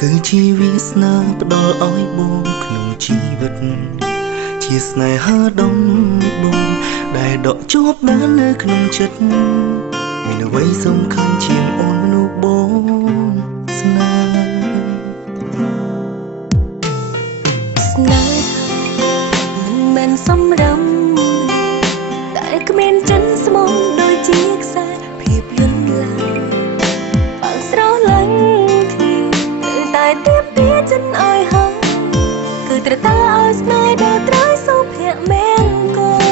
គឺជីវិតស្នាផ្ដល់ឲ្យបងក្នុងជីវិតជាស្នេហាដំបូងដែលដកជាប់បាននៅក្នុងចិត្តមានអ្វីសំខាន់ជាងអូនមនុស្សបងស្នេហាមិនសម្រំតែគ្មានចិនស្មងដូចជាខ្សែភាពយន្តឡើយបើស្រឡាញ់គ្នាគឺតែទៀបពីចិនឲ្យហើយគឺត្រូវតើឲ្យស្នេហ៍ដល់ត្រូវសុភមង្គល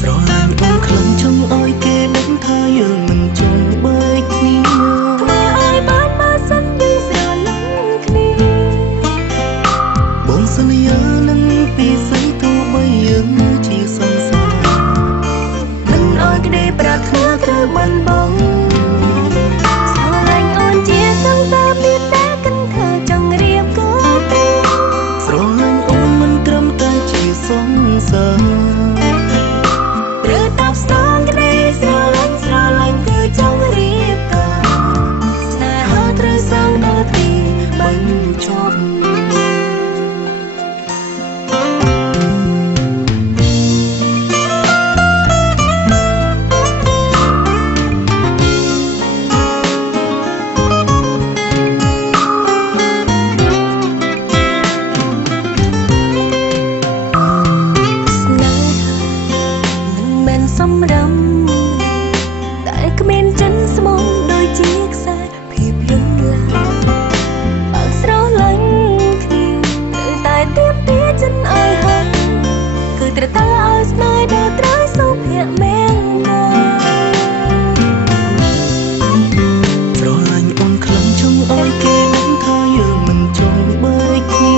ស្រឡាញ់អូនខ្លាំងចង់ឲ្យគេដឹងថាយើងមិនចង់បែកគ្នាធ្វើឲ្យបានបើសិនយើងស្រឡាញ់គ្នាបងសន្យានឹងពីស្អីទោះបីយើងនៅជាសង្សារមិនឲ្យក្តីប្រាថ្នាត្រូវបានបងស្រឡាញ់អូនជាសង្សារពីតែគិតថាចង់រៀបការស្រឡាញ់អូនមិនត្រឹមតែជាសង្សារត្រូវតាប់ស្នងក្តីស្រឡាញ់គឺចង់រៀបការស្នេហាត្រូវសងដល់ទីបញ្ចប់សម្រំតែគ្មានចិនស្មងដូចជាខ្សែភាពយន្តឡើយបើស្រឡាញ់គ្នាគឺតែទៀបពីចិនឲ្យហើយគឺត្រូវតើឲ្យស្នេហ៍ដល់ត្រូវសុភមង្គលស្រឡាញ់អូនខ្លាំងចង់ឲ្យគេដឹងថាយើងមិនចង់បែកគ្នា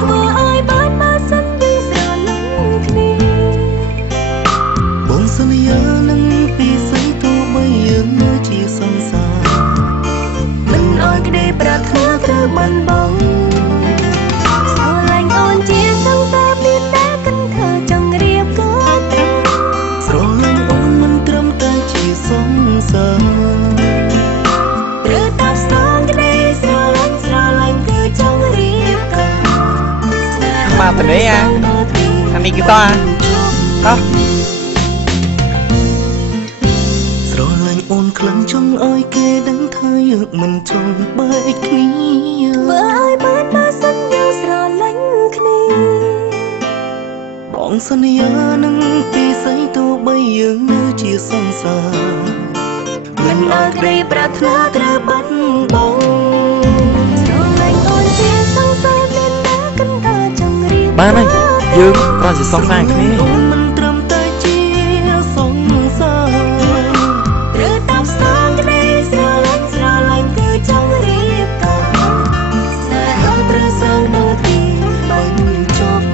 ធ្វើឲ្យបានបើសិនយើងស្រឡាញ់គ្នាបងសន្យានឹងពីស្អីទោះបីយើងនៅជាសង្សារមិនឲ្យក្តីប្រាថ្នាត្រូវបានបងស្រឡាញ់អូនជាសង្សារពីតែគិតថាចង់រៀបការស្រឡាញ់អូនមិនត្រឹមតែជាសង្សារត្រូវតាប់ស្នងក្តីស្រឡាញ់គឺចង់រៀបការមកទៅនេះអានេះគឺតោះស្រឡាញ់អូនខ្លាំងចង់ឲ្យគេដឹងថាយើងមិនចង់បែកគ្នាបើឲ្យបានបើសិនយើងស្រឡាញ់គ្នាបងសន្យានឹងពីស្អីទោះបីយើងនៅជាសង្សារមិនឲ្យក្តីប្រាថ្នាត្រូវបាត់បង់ស្រឡាញ់អូនជាសង្សារមានតែគិតថាចង់រៀបបានហើយយើងគ្រាន់តែសង្សារគ្នាមិនត្រឹមតែជាសង្សារត្រូវតាប់ស្នងក្តីស្រឡាញ់គឺចង់រៀបការស្នេហាត្រូវសងដល់ទីបញ្ចប់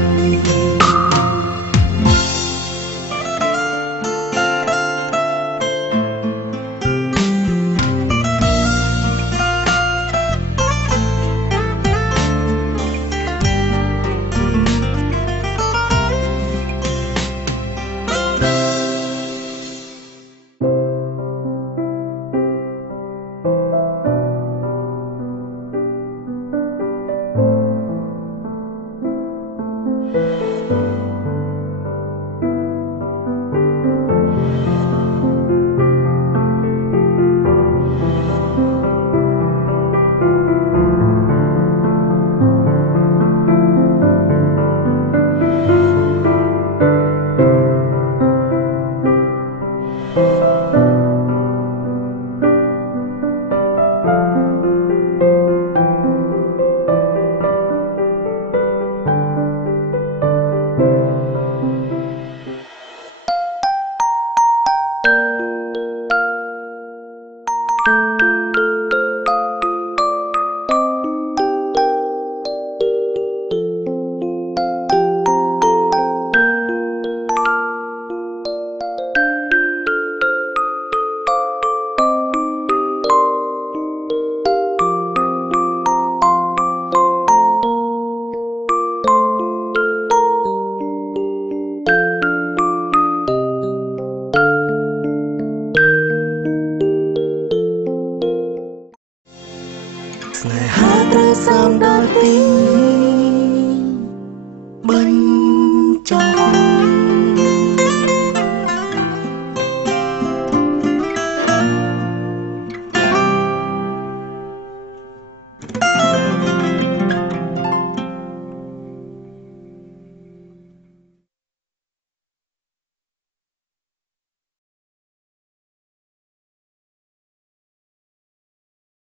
ស្នេហាត្រូវសងដល់ទី